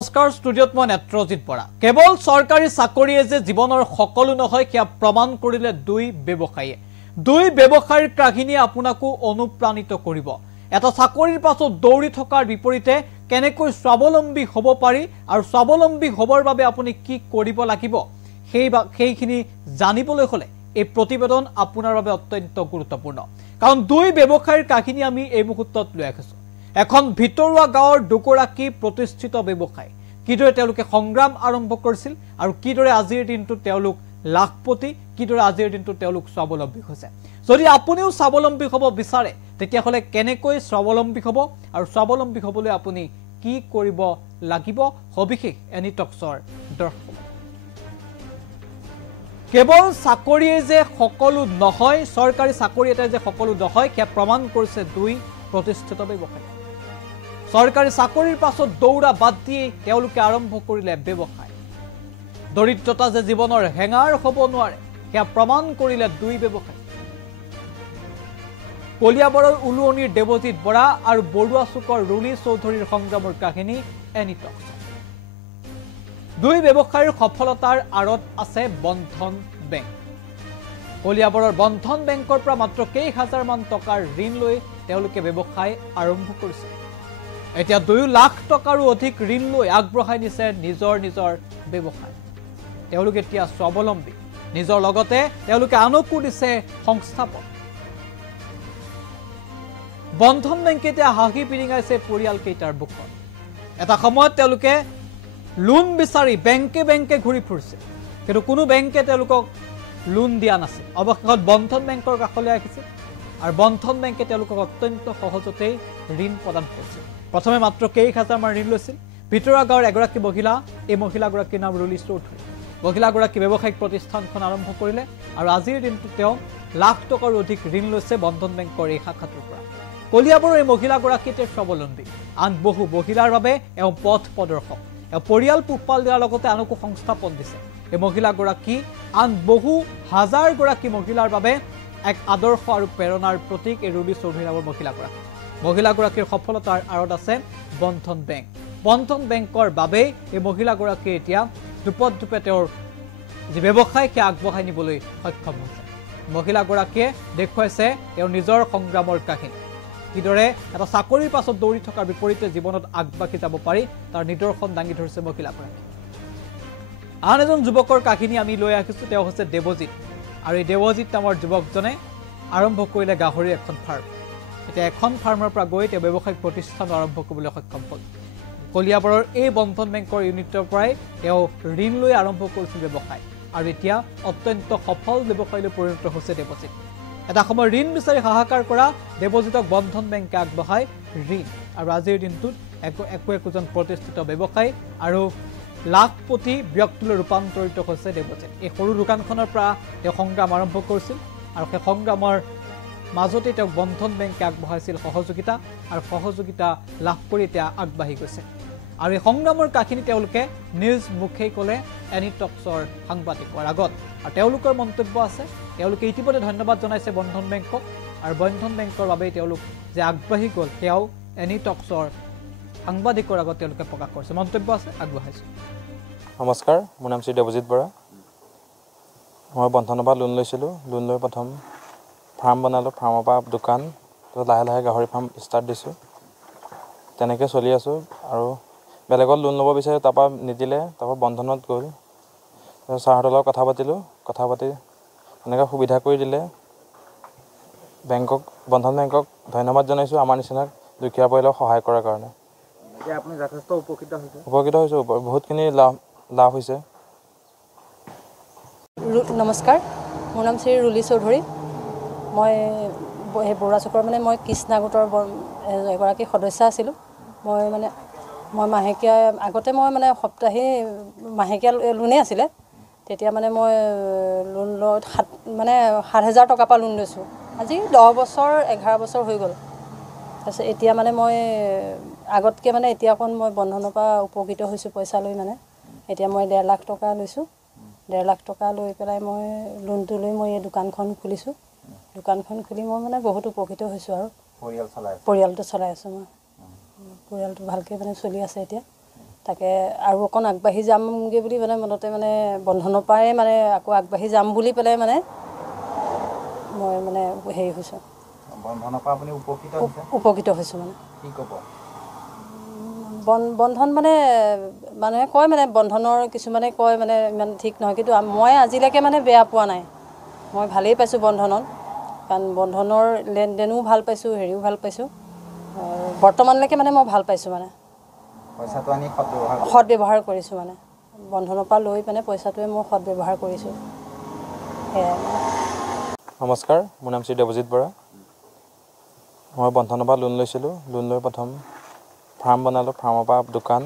নমস্কাৰ ষ্টুডিঅ'ত মই নেত্ৰজিত বৰা কেৱল চৰকাৰী চাকৰিয়ে যে জীৱনৰ সকলো নহয় কিয়া প্ৰমাণ কৰিলে দুই ব্যৱসায়ীৰ কাহিনী আপোনাকো অনুপ্ৰাণিত কৰিব এটা চাকৰিৰ পাছত দৌৰি থকাৰ বিপৰীতে কেনেকৈ স্বাৱলম্বী হ'ব পাৰি আৰু স্বাৱলম্বী হ'বৰ বাবে আপুনি কি কৰিব লাগিব সেইখিনি জানিবলৈ হলে এই প্ৰতিবেদন আপোনাৰ বাবে অত্যন্ত গুৰুত্বপূৰ্ণ কাৰণ দুই ব্যৱসায়ীৰ কাহিনী আমি এই মুহূৰ্তত লৈ আহিছো এখন ভিতৰুৱা গাঁৱৰ দুগৰাকী প্ৰতিষ্ঠিত ব্যৱসায়ী কিদৰে তেওঁলোকে সংগ্ৰাম আৰম্ভ কৰিছিল আৰু কিদৰে আজিৰ দিনটো তেওঁলোক লাখপতি কিদৰে আজিৰ দিনটো তেওঁলোক স্বাৱলম্বী হৈছে যদি আপুনিও স্বাৱলম্বী হ'ব বিচাৰে তেতিয়া হলে কেনেকৈ স্বাৱলম্বী হ'ব আৰু স্বাৱলম্বী হ'বলৈ আপুনি কি কৰিব লাগিব সবিশেষ এনি টক্সৰ দৰ্শক কেৱল চাকৰিয়ে যে সকলো নহয় চৰকাৰী চাকৰি এটা যে সকলো নহয় কিয়া প্ৰমাণ কৰিছে দুই প্ৰতিষ্ঠিত ব্যৱসায়ী চৰকাৰী চাকৰিৰ পাছত দৌৰা বাদ দি তেওঁলোকে আৰম্ভ কৰিলে ব্যৱসায় দৰিদ্ৰতা যে জীৱনৰ হেঙাৰ হ'ব নোৱাৰে কিয়া প্ৰমাণ কৰিলে দুই ব্যৱসায়ী কলিয়াবৰৰ উলুৱনিৰ দেৱজিত বৰা আৰু বৰুৱা চুকৰ ৰুলি চৌধুৰীৰ সংগ্ৰামৰ কাহিনী এনিটক দুই ব্যৱসায়ীৰ সফলতাৰ আঁৰত আছে বন্ধন বেংক কলিয়াবৰৰ বন্ধন বেংকৰ পৰা মাত্ৰ কেইহাজাৰমান টকাৰ ঋণ লৈ তেওঁলোকে ব্যৱসায় আৰম্ভ কৰিছে এতিয়া 2 লাখ টকাৰো অধিক ঋণ লৈ আগবঢ়াই নিছে নিজৰ ব্যৱসায় তেওঁলোক এতিয়া স্বাৱলম্বী নিজৰ লগতে তেওঁলোকে আনকো দিছে সংস্থাপন বন্ধন বেংকে এতিয়া হাঁহি পিৰিঙাইছে পৰিয়াল কেইটাৰ বুকত এটা সময়ত তেওঁলোকে লোন বিচাৰি বেংকে ঘূৰি ফুৰিছে কিন্তু কোনো বেংকে তেওঁলোকক লোন দিয়া নাছিল অৱশেষত বন্ধন বেংকৰ কাষলৈ আহিছে আৰু বন্ধন বেংকে তেওঁলোকক অত্যন্ত সহজতে ঋণ প্ৰদান কৰিছে প্ৰথমে মাত্ৰ কেইহাজাৰমান ঋণ লৈছিল ভিতৰুৱা গাঁৱৰ এগৰাকী মহিলা এই মহিলাগৰাকীৰ নাম ৰুলি চৌধুৰী মহিলাগৰাকী ব্যৱসায়িক প্ৰতিষ্ঠানখন আৰম্ভ কৰিলে আৰু আজিৰ দিনটো তেওঁ লাখ টকাৰ অধিক ঋণ লৈছে বন্ধন বেংকৰ এই শাখাটোৰ পৰা কলিয়াবৰৰ এই মহিলাগৰাকীতে স্বাৱলম্বী আন বহু মহিলাৰ বাবে এওঁ পথ প্ৰদৰ্শক এওঁ পৰিয়াল পোহপাল দিয়াৰ লগতে আনকো সংস্থাপন দিছে এই মহিলাগৰাকী আন বহু হাজাৰগৰাকী মহিলাৰ বাবে এক আদৰ্শ আৰু প্ৰেৰণাৰ প্ৰতীক এই ৰুলি চৌধুৰী নামৰ মহিলাগৰাকীৰ সফলতাৰ আঁৰত আছে বন্ধন বেংকৰ বাবে এই মহিলাগৰাকী এতিয়া দুপদুপে তেওঁৰ যি ব্যৱসায় কি আগবঢ়াই নিবলৈ সক্ষম হৈছে মহিলাগৰাকীয়ে দেখুৱাইছে তেওঁৰ নিজৰ সংগ্ৰামৰ কাহিনী কিদৰে এটা চাকৰিৰ পাছত দৌৰি থকাৰ বিপৰীতে জীৱনত আগবাঢ়ি যাব পাৰি তাৰ নিদৰ্শন দাঙি ধৰিছে মহিলাগৰাকী আন এজন যুৱকৰ কাহিনী আমি লৈ আহিছো তেওঁ হৈছে দেৱজিত আৰু এই দেৱজিত নামৰ যুৱকজনে আৰম্ভ কৰিলে গাহৰি এখন ফাৰ্ম এতিয়া এখন ফাৰ্মৰ পৰা গৈ তেওঁ ব্যৱসায়িক প্ৰতিষ্ঠান আৰম্ভ কৰিবলৈ সক্ষম হ'ল কলিয়াবৰৰ এই বন্ধন বেংকৰ ইউনিটৰ পৰাই তেওঁ ঋণ লৈ আৰম্ভ কৰিছিল ব্যৱসায় আৰু এতিয়া অত্যন্ত সফল ব্যৱসায়লৈ পৰিণত হৈছে দেৱজিত এটা সময় ঋণ বিচাৰি হাহাকাৰ কৰা দেৱজিতক বন্ধন বেংকে আগবঢ়াই ঋণ আৰু আজিৰ দিনটোত একোজন প্ৰতিষ্ঠিত ব্যৱসায়ী আৰু লাখপতি ব্যক্তিলৈ ৰূপান্তৰিত হৈছে দেৱজিত এই সৰু দোকানখনৰ পৰা তেওঁ সংগ্ৰাম আৰম্ভ কৰিছিল আৰু সেই সংগ্ৰামৰ মাজতে তেওঁক বন্ধন বেংকে আগবঢ়াইছিল সহযোগিতা আৰু সহযোগিতা লাভ কৰি এতিয়া আগবাঢ়ি গৈছে আৰু এই সংগ্ৰামৰ কাহিনী তেওঁলোকে নিউজ মুখেই ক'লে এনি টক্সৰ সাংবাদিকৰ আগত আৰু তেওঁলোকৰ মন্তব্য আছে তেওঁলোকে ইতিমধ্যে ধন্যবাদ জনাইছে বন্ধন বেংকক আৰু বন্ধন বেংকৰ বাবে তেওঁলোক যে আগবাঢ়ি গ'ল তেওঁ এনি টক্সৰ সাংবাদিকৰ আগত তেওঁলোকে প্ৰকাশ কৰিছে মন্তব্য আছে আগবঢ়াইছে নমস্কাৰ মোৰ নাম শ্ৰী দেৱজিত বৰা মই বন্ধনৰ পৰা লোন লৈছিলোঁ লোন লৈ প্ৰথম ফাৰ্ম বনালোঁ ফাৰ্মৰ পৰা দোকান লাহে লাহে গাহৰি ফাৰ্ম ষ্টাৰ্ট দিছোঁ তেনেকৈ চলি আছোঁ আৰু বেলেগত লোন ল'ব বিচাৰে তাৰপৰা নিদিলে তাৰপৰা বন্ধনত গ'ল ছাৰহঁতৰ লগত কথা পাতি এনেকৈ সুবিধা কৰি দিলে বন্ধন বেংকক ধন্যবাদ জনাইছোঁ আমাৰ নিচিনা দুখীয়া পৰিয়ালক সহায় কৰাৰ কাৰণে এতিয়া আপুনি যথেষ্ট উপকৃত হৈছোঁ বহুতখিনি লাভ হৈছে নমস্কাৰ মোৰ নাম শ্ৰী ৰুলি চৌধুৰী মই সেই বৰুৱা চুকৰ মই কৃষ্ণা গোটৰ এগৰাকী সদস্য আছিলোঁ মই মাহেকীয়া আগতে মই সপ্তাহী মাহেকীয়া লোনেই আছিলে তেতিয়া মই লোন লৈ 7,000 টকাৰ পৰা লোন লৈছোঁ আজি 10 বছৰ 11 বছৰ হৈ গ'ল তাৰপিছত এতিয়া মই আগতকৈ এতিয়া অকণ মই বন্ধনৰ পৰা উপকৃত হৈছোঁ পইচা লৈ এতিয়া মই 1.5 লাখ টকা লৈছোঁ 1.5 লাখ টকা লৈ পেলাই মই লোনটো লৈ মই এই দোকানখন খুলিছোঁ দোকানখন খুলি মই বহুত উপকৃত হৈছোঁ আৰু পৰিয়ালটো চলাই আছোঁ মই পৰিয়ালটো ভালকৈ চলি আছে এতিয়া তাকে আৰু অকণ আগবাঢ়ি যামগৈ বুলি মানে মনতে মানে বন্ধনৰ পৰাই মানে আকৌ আগবাঢ়ি যাম বুলি পেলাই মানে মই মানে হেৰি হৈছোঁ, বন্ধনৰ পৰা আপুনি উপকৃত হৈছোঁ মানে। কি ক'ব? বন্ধন মানে মানুহে কয় মানে বন্ধনৰ কিছুমানে কয় মানে ইমান ঠিক নহয়, কিন্তু মই আজিলৈকে মানে বেয়া পোৱা নাই, মই ভালেই পাইছোঁ বন্ধনত, কাৰণ বন্ধনৰ লেনদেনো ভাল পাইছোঁ, হেৰিও ভাল পাইছোঁ, বৰ্তমানলৈকে মানে মই ভাল পাইছোঁ মানে। পইচাটো আনি সৎ ব্যৱহাৰ কৰিছোঁ মানে, বন্ধনৰ পৰা লৈ মানে পইচাটোৱে মই সৎ ব্যৱহাৰ কৰিছোঁ, সেয়াই। নমস্কাৰ, মোৰ নাম শ্ৰী দেৱজিৎ বৰা। মই বন্ধনৰ পৰা লোন লৈছিলোঁ। লোন লৈ প্ৰথম ফাৰ্ম বনালোঁ, ফাৰ্মৰ পৰা দোকান